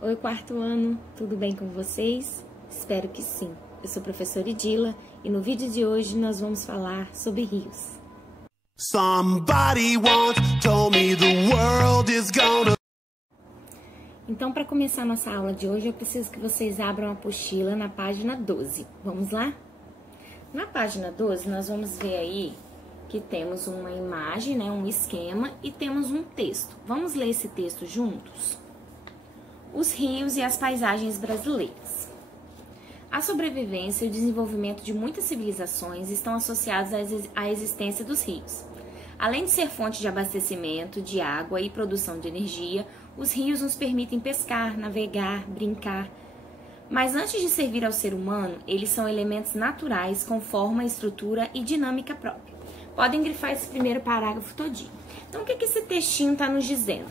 Oi, quarto ano, tudo bem com vocês? Espero que sim. Eu sou a professora Idila e no vídeo de hoje nós vamos falar sobre rios. Então, para começar nossa aula de hoje, eu preciso que vocês abram a apostila na página 12. Vamos lá? Na página 12, nós vamos ver aí que temos uma imagem, né, um esquema e temos um texto. Vamos ler esse texto juntos? Os rios e as paisagens brasileiras. A sobrevivência e o desenvolvimento de muitas civilizações estão associados à existência dos rios. Além de ser fonte de abastecimento de água e produção de energia, os rios nos permitem pescar, navegar, brincar. Mas antes de servir ao ser humano, eles são elementos naturais com forma, estrutura e dinâmica própria. Podem grifar esse primeiro parágrafo todinho. Então, o que esse textinho está nos dizendo?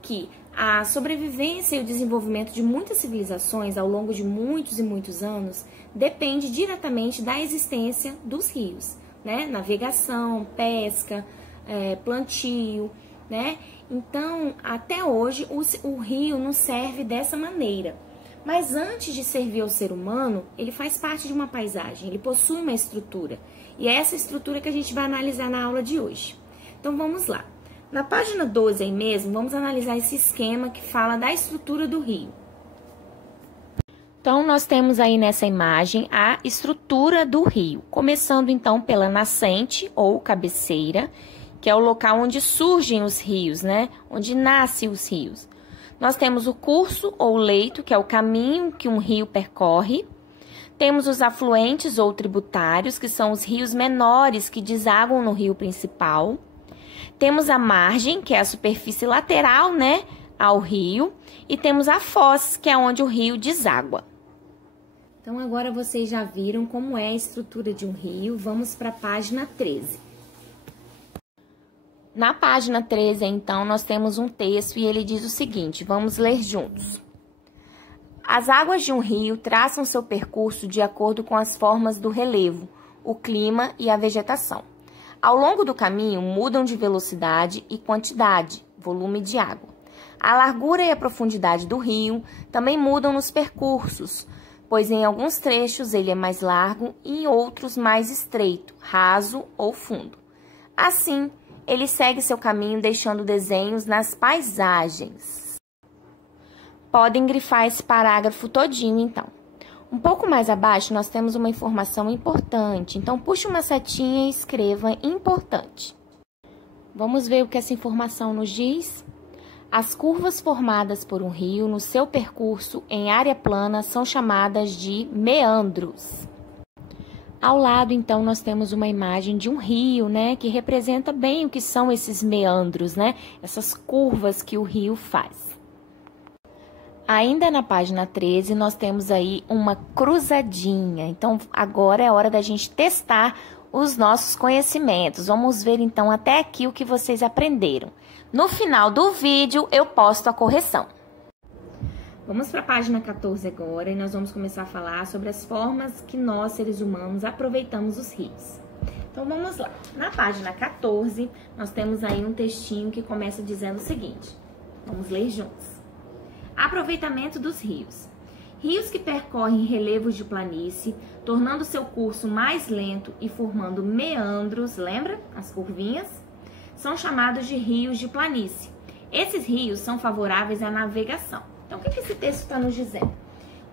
Que a sobrevivência e o desenvolvimento de muitas civilizações ao longo de muitos e muitos anos depende diretamente da existência dos rios, né? Navegação, pesca, plantio, né? Então, até hoje, o rio nos serve dessa maneira. Mas antes de servir ao ser humano, ele faz parte de uma paisagem, ele possui uma estrutura. E é essa estrutura que a gente vai analisar na aula de hoje. Então, vamos lá. Na página 12 aí mesmo, vamos analisar esse esquema que fala da estrutura do rio. Então, nós temos aí nessa imagem a estrutura do rio. Começando, então, pela nascente ou cabeceira, que é o local onde surgem os rios, né? Onde nascem os rios. Nós temos o curso ou leito, que é o caminho que um rio percorre. Temos os afluentes ou tributários, que são os rios menores que desaguam no rio principal. Temos a margem, que é a superfície lateral, né, ao rio. E temos a foz, que é onde o rio deságua. Então, agora vocês já viram como é a estrutura de um rio. Vamos para a página 13. Na página 13, então, nós temos um texto e ele diz o seguinte, vamos ler juntos. As águas de um rio traçam seu percurso de acordo com as formas do relevo, o clima e a vegetação. Ao longo do caminho, mudam de velocidade e quantidade, volume de água. A largura e a profundidade do rio também mudam nos percursos, pois em alguns trechos ele é mais largo e em outros mais estreito, raso ou fundo. Assim, ele segue seu caminho deixando desenhos nas paisagens. Podem grifar esse parágrafo todinho, então. Um pouco mais abaixo, nós temos uma informação importante. Então, puxe uma setinha e escreva importante. Vamos ver o que essa informação nos diz? As curvas formadas por um rio no seu percurso em área plana são chamadas de meandros. Ao lado, então, nós temos uma imagem de um rio, né, que representa bem o que são esses meandros, né, essas curvas que o rio faz. Ainda na página 13, nós temos aí uma cruzadinha. Então, agora é hora da gente testar os nossos conhecimentos. Vamos ver, então, até aqui o que vocês aprenderam. No final do vídeo, eu posto a correção. Vamos para a página 14 agora e nós vamos começar a falar sobre as formas que nós, seres humanos, aproveitamos os rios. Então, vamos lá. Na página 14, nós temos aí um textinho que começa dizendo o seguinte. Vamos ler juntos. Aproveitamento dos rios. Rios que percorrem relevos de planície, tornando seu curso mais lento e formando meandros, lembra? As curvinhas? São chamados de rios de planície. Esses rios são favoráveis à navegação. Então, o que esse texto está nos dizendo?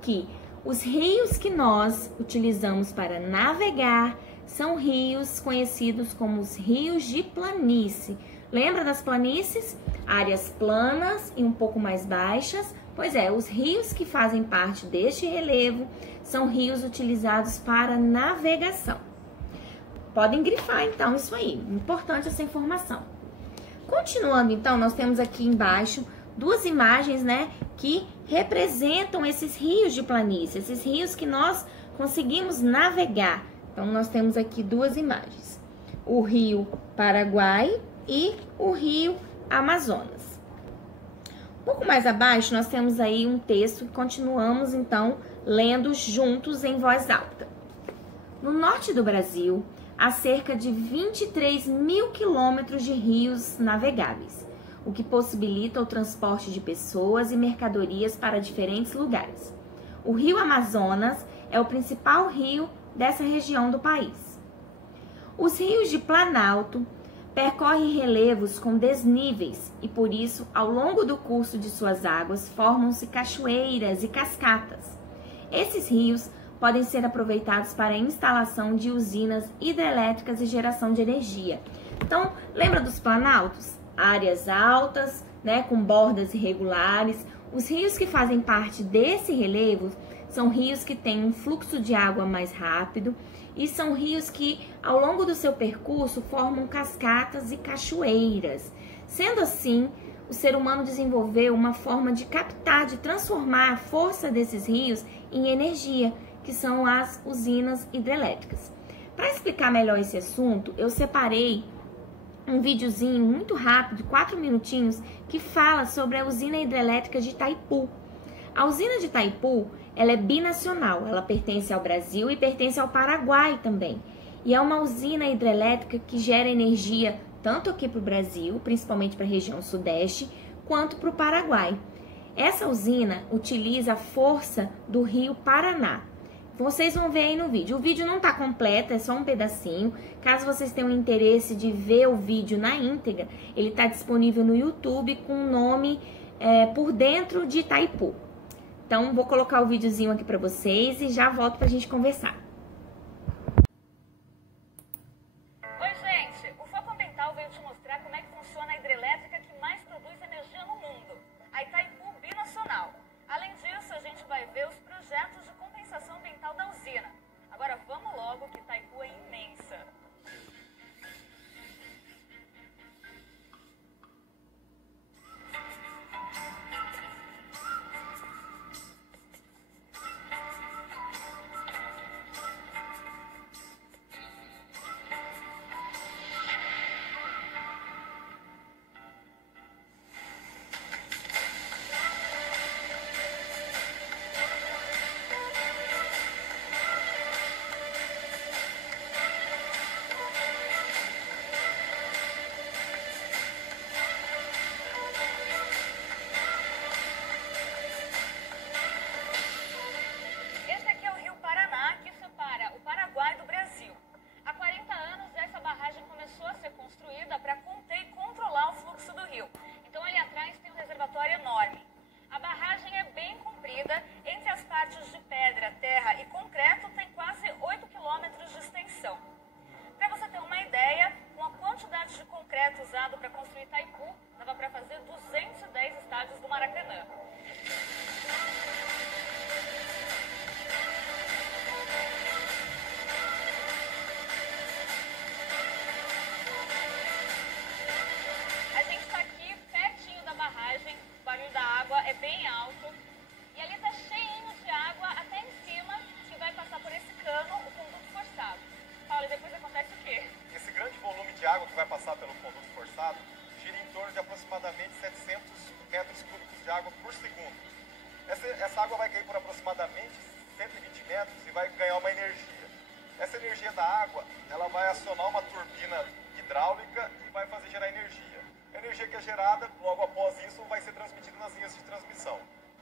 Que os rios que nós utilizamos para navegar são rios conhecidos como os rios de planície. Lembra das planícies? Áreas planas e um pouco mais baixas. Pois é, os rios que fazem parte deste relevo são rios utilizados para navegação. Podem grifar, então, isso aí. Importante essa informação. Continuando, então, nós temos aqui embaixo duas imagens, né, que representam esses rios de planície, esses rios que nós conseguimos navegar. Então, nós temos aqui duas imagens. O rio Paraguai e o rio Amazonas. Um pouco mais abaixo, nós temos aí um texto que continuamos, então, lendo juntos em voz alta. No norte do Brasil, há cerca de 23 mil quilômetros de rios navegáveis. o que possibilita o transporte de pessoas e mercadorias para diferentes lugares. O Rio Amazonas é o principal rio dessa região do país. Os rios de Planalto percorrem relevos com desníveis e, por isso, ao longo do curso de suas águas, formam-se cachoeiras e cascatas. Esses rios podem ser aproveitados para a instalação de usinas hidrelétricas e geração de energia. Então, lembra dos planaltos? Áreas altas, né, com bordas irregulares. Os rios que fazem parte desse relevo são rios que têm um fluxo de água mais rápido e são rios que, ao longo do seu percurso, formam cascatas e cachoeiras. Sendo assim, o ser humano desenvolveu uma forma de captar, de transformar a força desses rios em energia, que são as usinas hidrelétricas. Para explicar melhor esse assunto, eu separei um videozinho muito rápido, 4 minutinhos, que fala sobre a usina hidrelétrica de Itaipu. A usina de Itaipu, ela é binacional, ela pertence ao Brasil e pertence ao Paraguai também. E é uma usina hidrelétrica que gera energia tanto aqui para o Brasil, principalmente para a região sudeste, quanto para o Paraguai. Essa usina utiliza a força do rio Paraná. Vocês vão ver aí no vídeo. O vídeo não está completo, é só um pedacinho. Caso vocês tenham interesse de ver o vídeo na íntegra, ele está disponível no YouTube com o nome Por Dentro de Itaipu. Então, vou colocar o videozinho aqui para vocês e já volto para a gente conversar. Oi, gente! O Foco Ambiental veio te mostrar como é que funciona a hidrelétrica que mais produz energia no mundo, a Itaipu Binacional. Além disso, a gente vai ver os projetos de compensação ambiental da usina. Agora vamos logo, que Itaipu é imensa. Usado para construir Itaipu, dava para fazer 210 estádios do Maracanã. A gente está aqui pertinho da barragem, o barulho da água é bem alto e ali está cheinho de água até em cima, que vai passar por esse cano, o conduto forçado. Paulo, e depois acontece o quê? Esse grande volume de água que vai passar pelo conduto forçado gira em torno de aproximadamente 700 metros cúbicos de água por segundo. Essa água vai cair por aproximadamente 120 metros e vai ganhar uma energia. Essa energia da água, ela vai acionar uma turbina hidráulica e vai fazer gerar energia. A energia que é gerada, logo após isso, vai ser transmitida nas linhas de transmissão.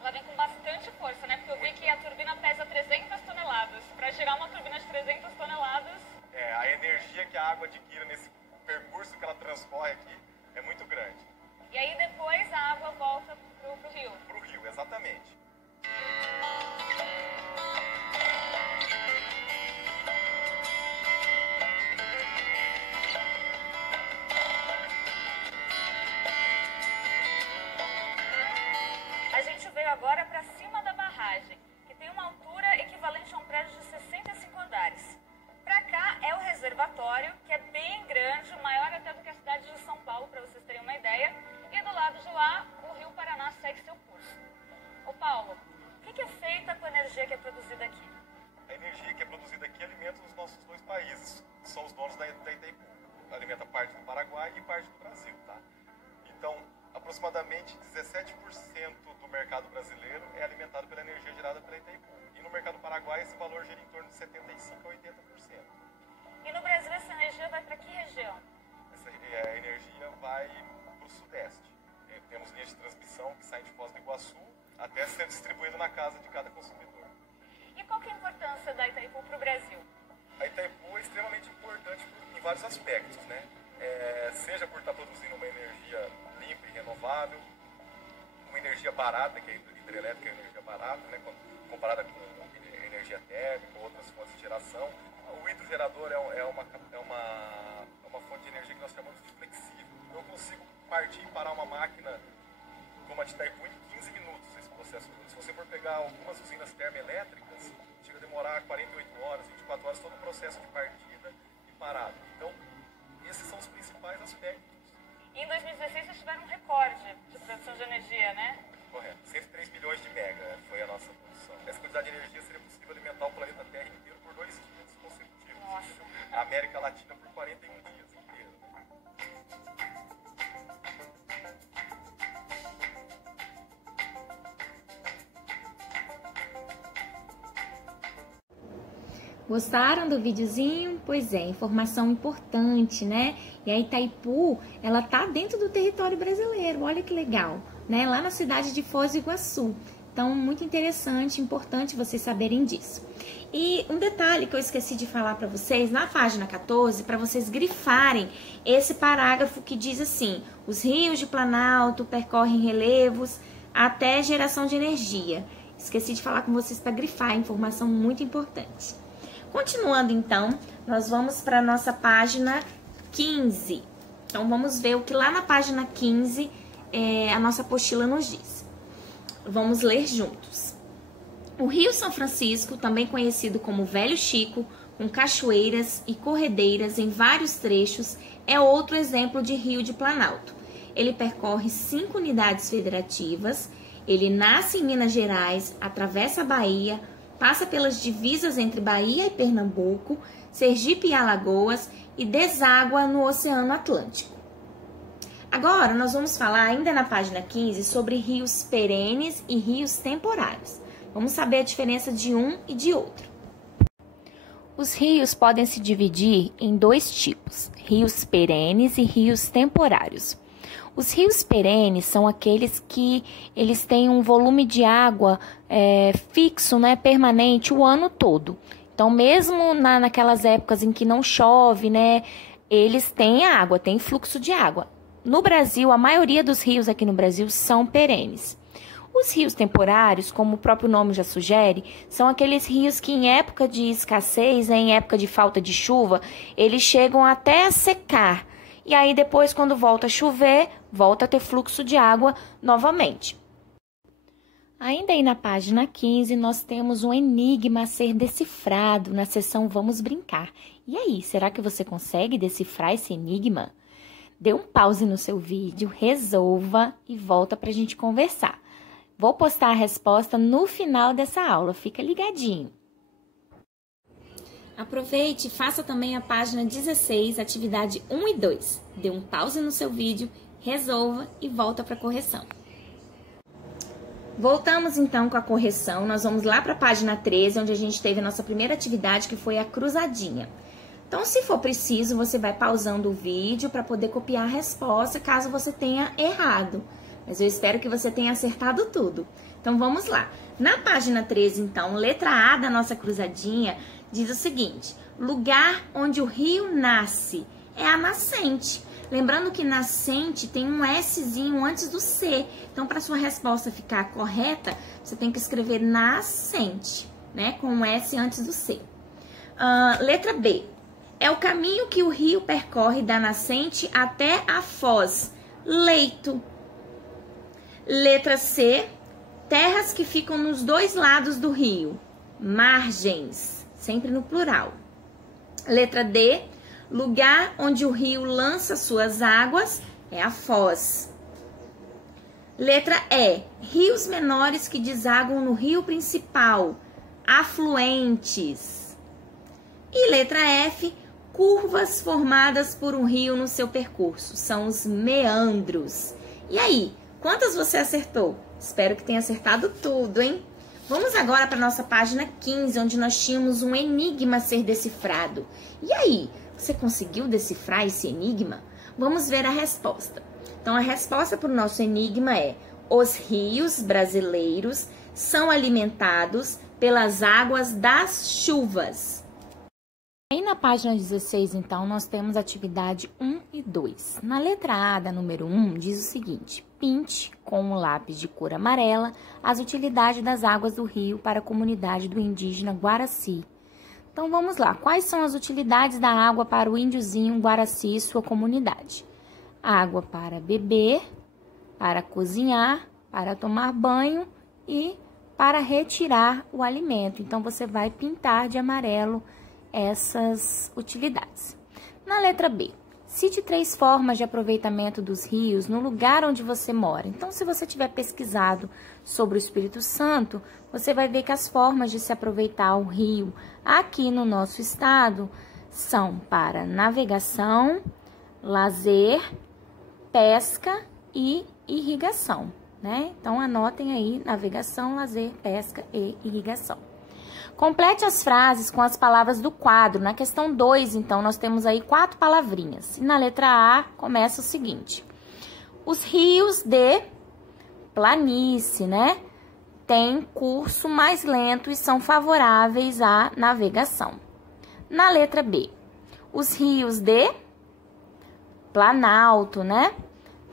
Ela vem com bastante força, né? Porque eu vi que a turbina pesa 300 toneladas. Para girar uma turbina de 300 toneladas... A energia que a água adquire nesse percurso que ela transcorre aqui é muito grande. E aí depois a água volta pro rio? Pro rio, exatamente. A gente veio agora para cima da barragem, que tem uma altura equivalente a um prédio de 65 andares. Para cá é o reservatório, que é bem grande, maior até do que a cidade de São Paulo, para vocês terem uma ideia. E do lado de lá, o Rio Paraná segue seu curso. Ô Paulo, o que é feita com a energia que é produzida aqui? A energia que é produzida aqui alimenta os nossos dois países, que são os donos da Itaipu. Alimenta parte do Paraguai e parte do Brasil, tá? Então, aproximadamente 17% do mercado brasileiro é alimentado pela energia gerada pela Itaipu. E no mercado paraguaio esse valor gira em torno de 75% a 80%. E no Brasil essa energia vai para que região? A energia vai para o sudeste. até ser distribuído na casa de cada consumidor. E qual que é a importância da Itaipu para o Brasil? A Itaipu é extremamente importante em vários aspectos, né? Seja por estar produzindo uma energia limpa e renovável, uma energia barata, que é hidrelétrica, é energia barata, né? Comparada com energia térmica ou outras fontes de geração. O hidrogerador é uma fonte de energia que nós chamamos de flexível. Eu consigo partir e parar uma máquina como a de Itaipu em 15 minutos esse processo. Se você for pegar algumas usinas termoelétricas, chega a demorar 48 horas, 24 horas, todo o processo de partida e parada. Então, esses são os principais aspectos. E em 2016 vocês tiveram um recorde de produção de energia, né? Correto. 103 milhões de mega foi a nossa produção. Essa quantidade de energia seria possível alimentar o planeta Terra inteiro por 2 dias consecutivos. Nossa. A América Latina por 41 dias inteiros. Gostaram do videozinho? Pois é, informação importante, né? E a Itaipu, ela tá dentro do território brasileiro, olha que legal, né? Lá na cidade de Foz do Iguaçu. Então, muito interessante, importante vocês saberem disso. E um detalhe que eu esqueci de falar para vocês, na página 14, para vocês grifarem esse parágrafo que diz assim: os rios de Planalto percorrem relevos até geração de energia. Esqueci de falar com vocês para grifar, informação muito importante. Continuando então, nós vamos para a nossa página 15. Então, vamos ver o que lá na página 15 a nossa apostila nos diz. Vamos ler juntos. O Rio São Francisco, também conhecido como Velho Chico, com cachoeiras e corredeiras em vários trechos, é outro exemplo de rio de Planalto. Ele percorre 5 unidades federativas, ele nasce em Minas Gerais, atravessa a Bahia, passa pelas divisas entre Bahia e Pernambuco, Sergipe e Alagoas e deságua no Oceano Atlântico. Agora, nós vamos falar ainda na página 15 sobre rios perenes e rios temporários. Vamos saber a diferença de um e de outro. Os rios podem se dividir em 2 tipos, rios perenes e rios temporários. Os rios perenes são aqueles que eles têm um volume de água fixo, né, permanente o ano todo. Então, mesmo naquelas épocas em que não chove, né, eles têm água, têm fluxo de água. No Brasil, a maioria dos rios aqui no Brasil são perenes. Os rios temporários, como o próprio nome já sugere, são aqueles rios que em época de escassez, né, em época de falta de chuva, eles chegam até a secar. E aí depois, quando volta a chover, volta a ter fluxo de água novamente. Ainda aí na página 15, nós temos um enigma a ser decifrado na seção Vamos Brincar. E aí, será que você consegue decifrar esse enigma? Dê um pause no seu vídeo, resolva e volta para a gente conversar. Vou postar a resposta no final dessa aula, fica ligadinho. Aproveite e faça também a página 16, atividade 1 e 2. Dê um pause no seu vídeo, resolva e volta para a correção. Voltamos então com a correção, nós vamos lá para a página 13, onde a gente teve a nossa primeira atividade, que foi a cruzadinha. Então, se for preciso, você vai pausando o vídeo para poder copiar a resposta, caso você tenha errado. Mas eu espero que você tenha acertado tudo. Então, vamos lá. Na página 13, então, letra A da nossa cruzadinha, diz o seguinte: lugar onde o rio nasce é a nascente. Lembrando que nascente tem um Szinho antes do C. Então, para sua resposta ficar correta, você tem que escrever nascente, né? Com um S antes do C. Letra B. É o caminho que o rio percorre da nascente até a foz. Leito. Letra C. Terras que ficam nos 2 lados do rio. Margens. Sempre no plural. Letra D. Lugar onde o rio lança suas águas é a foz. Letra E. Rios menores que desaguam no rio principal. Afluentes. E letra F. Curvas formadas por um rio no seu percurso. São os meandros. E aí, quantas você acertou? Espero que tenha acertado tudo, hein? Vamos agora para a nossa página 15, onde nós tínhamos um enigma a ser decifrado. E aí, você conseguiu decifrar esse enigma? Vamos ver a resposta. Então, a resposta para o nosso enigma é: os rios brasileiros são alimentados pelas águas das chuvas. Aí na página 16, então, nós temos atividade 1 e 2. Na letra A da número 1, diz o seguinte: pinte com um lápis de cor amarela as utilidades das águas do rio para a comunidade do indígena Guaraci. Então, vamos lá. Quais são as utilidades da água para o índiozinho Guaraci e sua comunidade? Água para beber, para cozinhar, para tomar banho e para retirar o alimento. Então, você vai pintar de amarelo essas utilidades. Na letra B, cite 3 formas de aproveitamento dos rios no lugar onde você mora. Então, se você tiver pesquisado sobre o Espírito Santo, você vai ver que as formas de se aproveitar o rio aqui no nosso estado são para navegação, lazer, pesca e irrigação, né? Então, anotem aí: navegação, lazer, pesca e irrigação. Complete as frases com as palavras do quadro. Na questão 2, então, nós temos aí 4 palavrinhas. E na letra A, começa o seguinte: os rios de planície, né, têm curso mais lento e são favoráveis à navegação. Na letra B, os rios de planalto, né,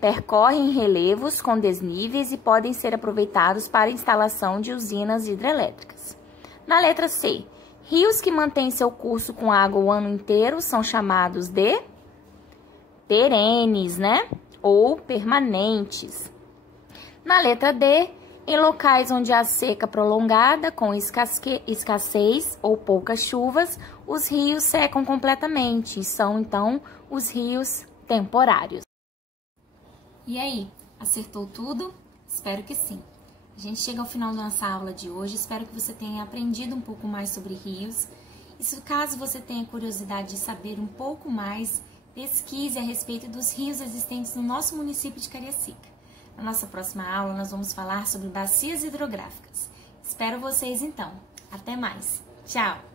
percorrem relevos com desníveis e podem ser aproveitados para a instalação de usinas hidrelétricas. Na letra C, rios que mantêm seu curso com água o ano inteiro são chamados de perenes, né? Ou permanentes. Na letra D, em locais onde há seca prolongada, com escassez ou poucas chuvas, os rios secam completamente e são, então, os rios temporários. E aí, acertou tudo? Espero que sim. A gente chega ao final da nossa aula de hoje, espero que você tenha aprendido um pouco mais sobre rios. E se caso você tenha curiosidade de saber um pouco mais, pesquise a respeito dos rios existentes no nosso município de Cariacica. Na nossa próxima aula, nós vamos falar sobre bacias hidrográficas. Espero vocês então. Até mais. Tchau!